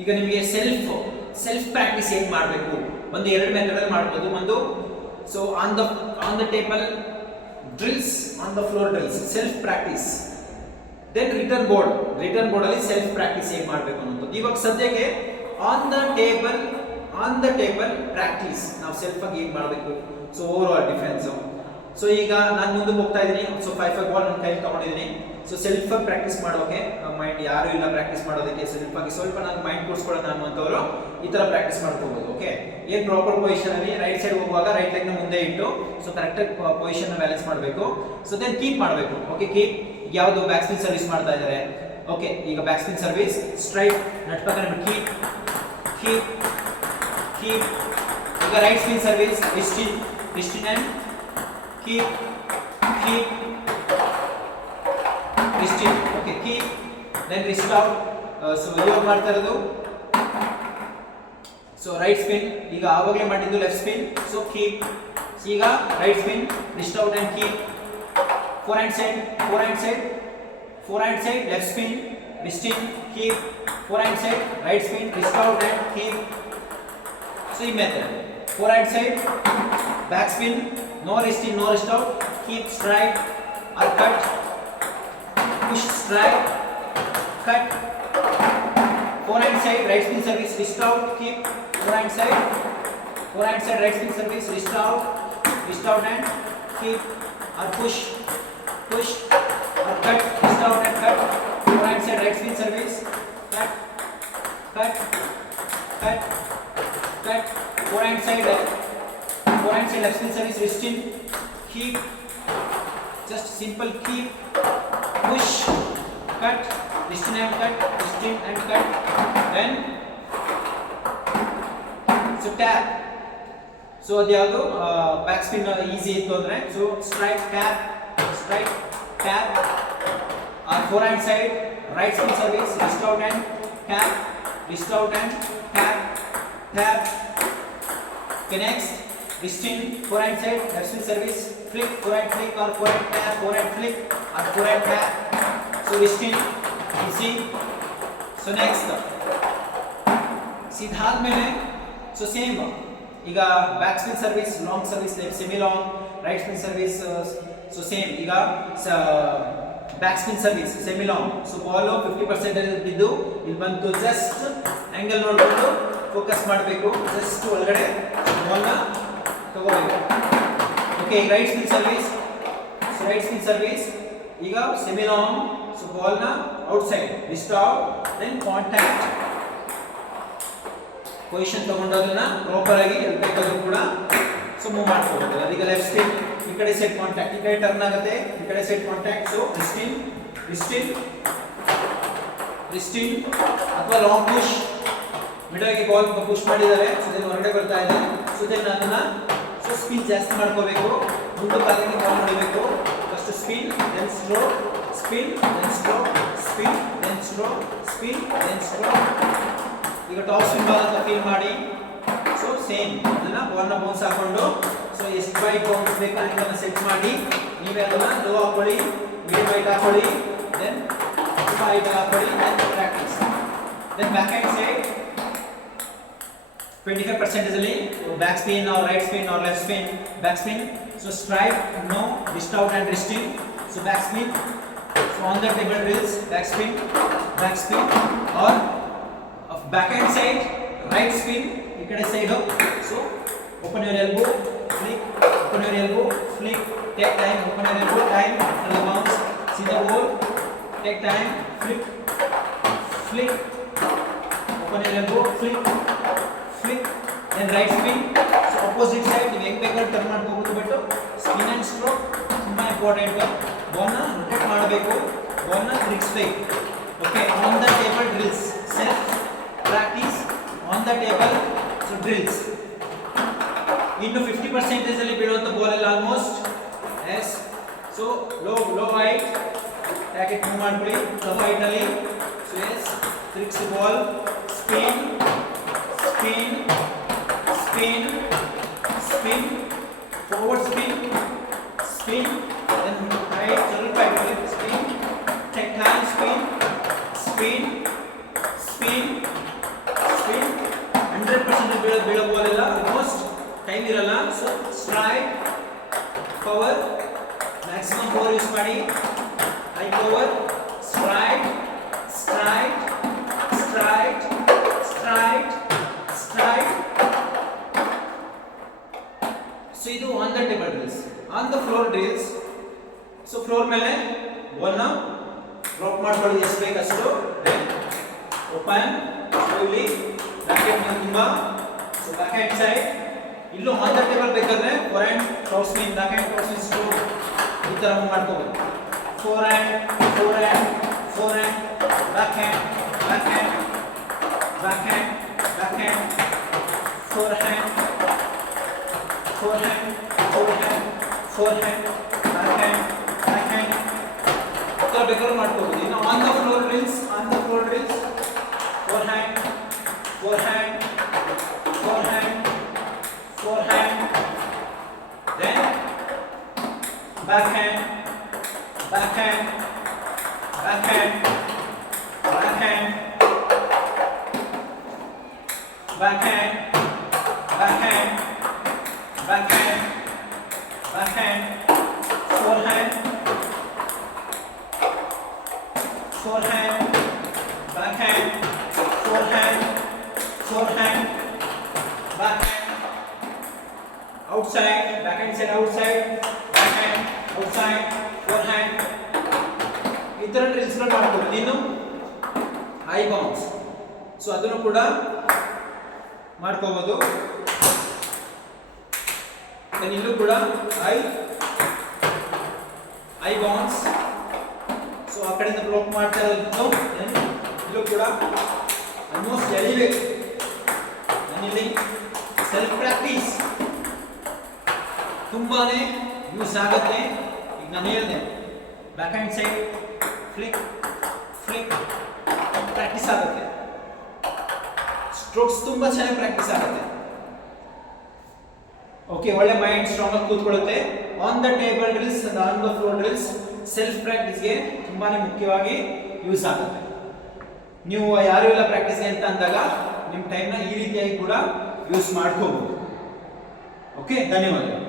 ಈಗ ನಿಮಗೆ self practice ಹೇಗೆ ಮಾಡಬೇಕು, ಒಂದು ಎರಡು ಮೆಥಡ್ ಅಲ್ಲಿ ಮಾಡಬಹುದು. ಒಂದು so on the table drills, on the floor drills, self practice. Then return board ಅಲ್ಲಿ ಸೆಲ್ಫ್ ಪ್ರಾಕ್ಟೀಸ್ ಹೇಗೆ ಮಾಡಬೇಕು ಅನ್ನೋದು. ಇವಾಗ ಸದ್ಯಕ್ಕೆ ಆನ್ ದ ಟೇಬಲ್ ಪ್ರಾಕ್ಟೀಸ್ ನಾವು ಸೆಲ್ಫ್ ಆಗಿ ಹೇಗೆ ಮಾಡಬೇಕು, so overall difference. So ಈಗ ನಾನು ಮುಂದೆ ಹೋಗ್ತಾ ಇದ್ದೀನಿ. ಸೊ 5 ಬಾಲ್ ನನ್ನ ಕೈಲಿ ತಗೊಂಡಿದ್ದೀನಿ. ಸೊ ಸೆಲ್ಫ್ ಆಗಿ ಪ್ರಾಕ್ಟೀಸ್ ಮಾಡೋಕೆ ಮೈಂಡ್ ಯಾರು ಇಲ್ಲ ಪ್ರಾಕ್ಟೀಸ್ ಮಾಡೋದಕ್ಕೆ, ಸೆಲ್ಫ್ ಆಗಿ ಸ್ವಲ್ಪ ನಾನು ಮೈಂಡ್ ಕೂರಿಸ್ಕೊಳ್ಳೋಣ ಅನ್ನುವಂಥವ್ರು ಈ ತರ ಪ್ರಾಕ್ಟೀಸ್ ಮಾಡ್ಕೋಬಹುದು. ಓಕೆ, ಏನ್ ಪ್ರಾಪರ್ ಪೊಸಿಷನ್ ಅಲ್ಲಿ ರೈಟ್ ಸೈಡ್ ಹೋಗುವಾಗ ರೈಟ್ ಲೆಗ್ ನ ಮುಂದೆ ಇಟ್ಟು ಸೊ ಕರೆಕ್ಟ್ ಆಗಿ ಪೊಸಿಷನ್ ಬ್ಯಾಲೆನ್ಸ್ ಮಾಡಬೇಕು. ಸೊ ದೆನ್ ಕೀಪ್ ಮಾಡಬೇಕು. ಓಕೆ, ಕೀಪ್ ಯಾವುದು ಬ್ಯಾಕ್ ಸ್ಪಿನ್ ಸರ್ವಿಸ್ ಮಾಡ್ತಾ ಇದ್ದಾರೆ. ಓಕೆ, ಈಗ ಬ್ಯಾಕ್ ಸ್ಪಿನ್ ಸರ್ವಿಸ್ ಸ್ಟ್ರೈಟ್ ನಟ್ಪಕ್ಕ ಕೀಪ್ ಕೀಪ್ ಕೀಪ್. ಈಗ right spin service wrist in and keep wristed. Okay, keep then wrist out. So ಇವಾಗ ಮಾಡ್ತಾ ಇರೋದು ಸೊ ರೈಟ್ ಸ್ಪಿನ್. ಈಗ ಆವಾಗಲೇ ಮಾಡಿದ್ದು ಲೆಫ್ಟ್ ಸ್ಪಿನ್. So keep. ಈಗ right spin wrist out and keep. Forehand side left spin wrist in keep. Forehand side right spin wrist out and keep. So ಈ method forehand side back spin, no wrist in, no wrist out, keep strike or cut, push strike, cut. Forehand side right spin service wrist out, keep. Forehand side right spin service wrist out and keep or push or cut, wrist out and cut. Forehand side right spin service cut. Forehand side left spin service wrist in, keep, just simple keep, push, cut, wrist in and cut, wrist in and cut. Then so tap. So ಅದು ಯಾವುದು back spin easy ಇತ್ತು ಅಂದ್ರೆ so strike tap. Forehand side right spin service wrist out and tap, wrist out and tap. Okay, next wrist in, forehand side left spin service flick, forehand flick or forehand tap, forehand flick or forehand tap. So wrist in easy. So next ಸಿದ್ಧಾದ ಮೇಲೆ so same ಈಗ back spin service long service semi long, right spin service so same. ಈಗ back spin service semi long. So ball 50% ಬಿದ್ದು ಇಲ್ಲಿ ಬಂತು, just angle ನೋಡಿಕೊಂಡು focus ಮಾಡಬೇಕು, just ಒಳಗಡೆ ಬಾಲ್ ನ ತಗೋಬೇಕು. ಓಕೆ, ಈಗ ರೈಟ್ ಸ್ಪಿನ್ ಸರ್ವಿಸ್ ಈಗ ಸೆಮಿ ಲಾಂಗ್. ಸೊ ಬಾಲ್ ನ out side wrist out, then contact position ತಗೊಂಡೋದನ್ನ ಪ್ರಾಪರ್ ಆಗಿ ಬೇಕಾದ್ರೂ ಕೂಡ ಸೊ ಮೂವ್ ಮಾಡ್ಕೋಬೇಕು. ಅದೀಗ ಲೆಫ್ಟ್ ಸ್ಪಿನ್ ಈ ಕಡೆ ಸೈಡ್ ಕಾಂಟ್ಯಾಕ್ಟ್, ಈ ಕಡೆ ಟರ್ನ್ ಆಗುತ್ತೆ, ಈ ಕಡೆ side contact. So wrist in ಅಥವಾ ಲಾಂಗ್ ಪುಷ್, ಮಿಡಲ್ಗೆ ಬಾಲ್ ಪುಷ್ ಮಾಡಿದ್ದಾರೆ, ಸೊ ದೆನ್ ಹೊರಗಡೆ ಬರ್ತಾ ಇದೆ. ಸೊ ದೆನ್ ಅದನ್ನ ಸೊ ಸ್ಪಿನ್ ಜಾಸ್ತಿ ಮಾಡ್ಕೋಬೇಕು, ಮುಂದೆ ಕಾಲಿಗೆ ಬಾಲ್ ಹೊಡಿಬೇಕು. First spin, then slow, spin, then slow, spin, then slow, spin, then slow. ಈಗ ಟಾಪ್ ಸ್ಪಿನ್ ಬಾಲ್ ಅಂತ ಫೀಲ್ ಮಾಡಿ ಸೊ ಸೇಮ್ ಅದನ್ನ ಬಾಲ್ ನ ಬೌನ್ಸ್ ಹಾಕೊಂಡು ಸೊ ಎಷ್ಟು ಬೈಟ್ ಬೌನ್ಸ್ ಬೇಕು ಅದನ್ನ ಸೆಟ್ ಮಾಡಿ ನೀವೇ ಅದನ್ನ ಲೋ ಹಾಕೊಳ್ಳಿ, ಮೀಡಿಯಂ ಬೈಟ್ ಹಾಕೊಳ್ಳಿ, ದೆನ್ ಬೈಟ್ ಹಾಕೊಳ್ಳಿ, then practice. Then back hand side 25% ಅಲ್ಲಿ backspin or right spin or left spin, back spin. So strike, no, wrist out and wrist in. So back spin. So on the table drills, back spin or back hand side right spin ikade side ho. So open your elbow, flick, open your elbow, flick, take time, open your elbow, time, and bounce, see the ball, take time, flick, open your elbow, flick, then right spin. So opposite side ನೀವು ಹೆಂಗ್ ಬೇಕಾದ್ರೂ turn ಮಾಡ್ಕೋಬಹುದು, but spin and stroke ತುಂಬಾ important. Ball ನ rotate ಮಾಡಬೇಕು, ball ನ ತಿರುಗಿಸಬೇಕು. Okay, on the table drills, self practice on the table. So drills ಇನ್ನು 50% ಅಲ್ಲಿ ಬೀಳುವಂತ ಬಾಲ್ ಎಲ್ಲ almost yes. So low height packet move ಮಾಡ್ಕೊಳ್ಳಿ, ಲೋ ಹೈಟ್ ನಲ್ಲಿ. ಸೊ ಎಸ್, ತಿರುಗಿಸಿ ball, spin, forward spin, then right, spin, take time, spin, ಬೀಳೋ ball ಎಲ್ಲ almost time ಇರಲ್ಲ. So straight power maximum power use ಮಾಡಿ. High power straight straight straight straight straight. So ಇದು on the table drills. On the floor drills, so floor ಮೇಲೆ ಬಾಲ್ನ drop ಮಾಡ್ಕೊಳ್ಳಿ ಎಷ್ಟು ಬೇಕಷ್ಟು. ಓಪನ್ ಸ್ಲೋಲಿ ಬ್ಯಾಕ್ ಹ್ಯಾಂಡ್ ತುಂಬಾ. So back hand side ಇಲ್ಲೂ on the table ಬೇಕಾದ್ರೆ fore hand cross mean back hand cross mean stroke ಈ ತರ ಮಾಡ್ಕೋಬಹುದು. Fore hand four hand four hand back hand back hand back hand back hand four hand four hand four hand four hand back hand back hand ತರ ಬೇಕಾದ್ರೂ ಮಾಡ್ಕೋಬಹುದು. ಇನ್ನು on the floor drills, on the floor drills four hand four hand four hand four hand then back hand back hand back hand back hand back hand back hand back hand back hand four hand four hand back hand four hand four hand back ಹ್ಯಾಂಡ್ outside back hand side outside back hand outside forehand ಈ ತರ drills ಮಾಡ್ಬೋದು. ನೀನು high bounce, so ಅದನ್ನು ಕೂಡ ಮಾಡ್ಕೋಬಹುದು. ಇಲ್ಲೂ ಕೂಡ ಹೈ ಬೌನ್ಸ್, ಸೊ ಆ ಕಡೆಯಿಂದ ಬ್ಲಾಕ್ ಮಾಡ್ತಾ ಇರೋದು. ಇಲ್ಲೂ ಕೂಡ ಆಲ್ಮೋಸ್ಟ್ ಎಳಿಬೇಕು. ನಾನಿಲ್ಲಿ ಸೆಲ್ಫ್ ಪ್ರಾಕ್ಟೀಸ್ ತುಂಬಾನೇ ಯೂಸ್ ಆಗುತ್ತೆ. ಈಗ ನಾನು ಹೇಳಿದೆ back hand side flick flick practice ಆಗುತ್ತೆ. ಸ್ಟ್ರೋಕ್ಸ್ ತುಂಬಾ ಚೆನ್ನಾಗಿ ಪ್ರಾಕ್ಟೀಸ್ ಆಗುತ್ತೆ. ಓಕೆ, ಒಳ್ಳೆ ಮೈಂಡ್ ಸ್ಟ್ರಾಂಗ್ ಆಗಿ ಕೂತ್ಕೊಳ್ಳುತ್ತೆ. On the table drills and on the floor drills self ಪ್ರಾಕ್ಟೀಸ್ಗೆ ತುಂಬಾನೇ ಮುಖ್ಯವಾಗಿ ಯೂಸ್ ಆಗುತ್ತೆ. ನೀವು ಯಾರು ಇಲ್ಲ ಪ್ರಾಕ್ಟೀಸ್ಗೆ ಅಂತ ಅಂದಾಗ ನಿಮ್ಮ ಟೈಮ್ನ ಈ ರೀತಿಯಾಗಿ ಕೂಡ ಯೂಸ್ ಮಾಡ್ಕೋಬಹುದು. ಓಕೆ, ಧನ್ಯವಾದಗಳು.